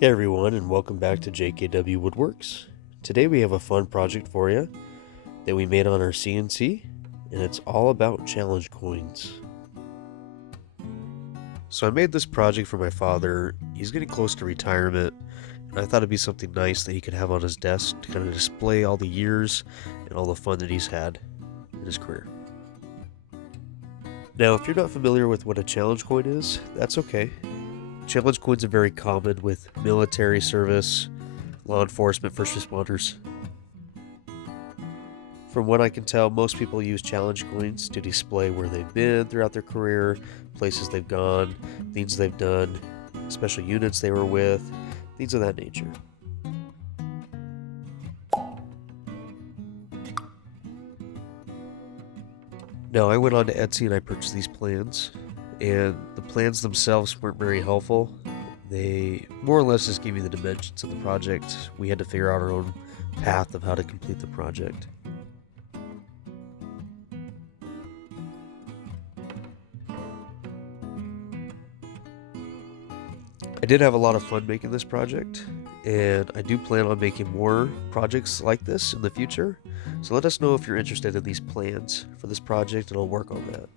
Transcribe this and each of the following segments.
Hey everyone, and welcome back to JKW Woodworks. Today we have a fun project for you that we made on our CNC, and it's all about challenge coins. So I made this project for my father. He's getting close to retirement, and I thought it'd be something nice that he could have on his desk to kind of display all the years and all the fun that he's had in his career. Now, if you're not familiar with what a challenge coin is, that's okay. Challenge coins are very common with military service, law enforcement, first responders. From what I can tell, most people use challenge coins to display where they've been throughout their career, places they've gone, things they've done, special units they were with, things of that nature. Now, I went on to Etsy and I purchased these plans, and the plans themselves weren't very helpful. They more or less just gave me the dimensions of the project. We had to figure out our own path of how to complete the project. I did have a lot of fun making this project, and I do plan on making more projects like this in the future. So let us know if you're interested in these plans for this project, and I'll work on that.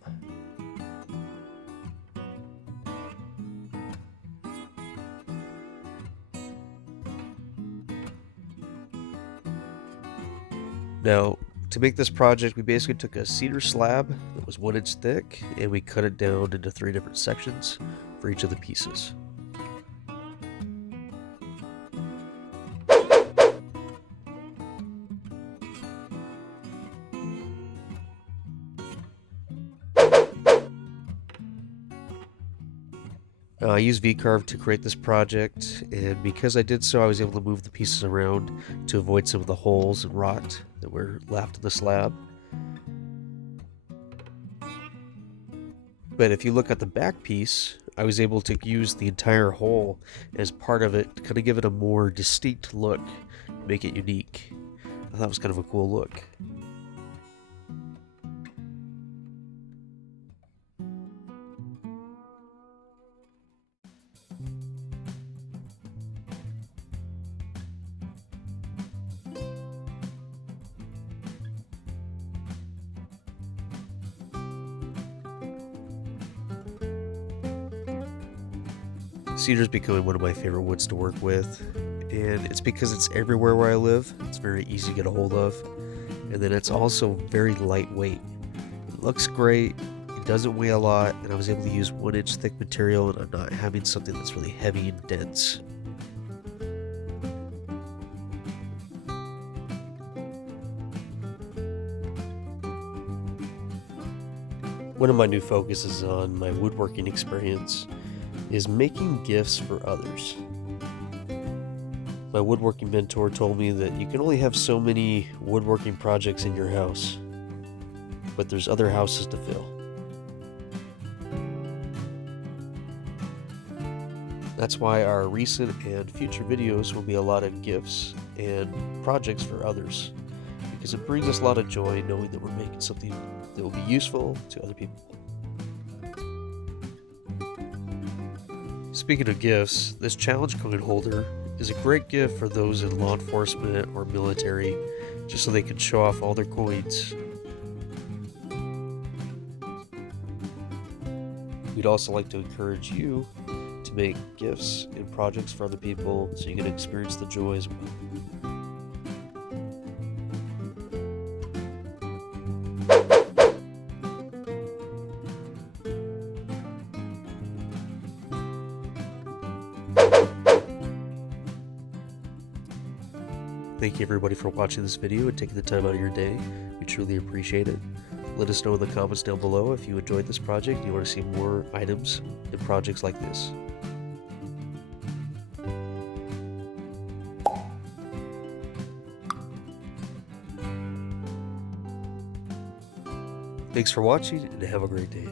Now, to make this project, we basically took a cedar slab that was 1 inch thick, and we cut it down into 3 different sections for each of the pieces. I used V-carve to create this project, and because I did so, I was able to move the pieces around to avoid some of the holes and rot that were left in the slab. But if you look at the back piece, I was able to use the entire hole as part of it to kind of give it a more distinct look, make it unique. I thought it was kind of a cool look. Cedar's becoming one of my favorite woods to work with, and it's because it's everywhere where I live. It's very easy to get a hold of, and then it's also very lightweight. It looks great, it doesn't weigh a lot, and I was able to use 1 inch thick material, and I'm not having something that's really heavy and dense. One of my new focuses on my woodworking experience is making gifts for others. My woodworking mentor told me that you can only have so many woodworking projects in your house, but there's other houses to fill. That's why our recent and future videos will be a lot of gifts and projects for others, because it brings us a lot of joy knowing that we're making something that will be useful to other people. Speaking of gifts, this challenge coin holder is a great gift for those in law enforcement or military, just so they can show off all their coins. We'd also like to encourage you to make gifts and projects for other people so you can experience the joy as well. Thank you everybody for watching this video and taking the time out of your day. We truly appreciate it. Let us know in the comments down below if you enjoyed this project and you want to see more items and projects like this. Thanks for watching and have a great day.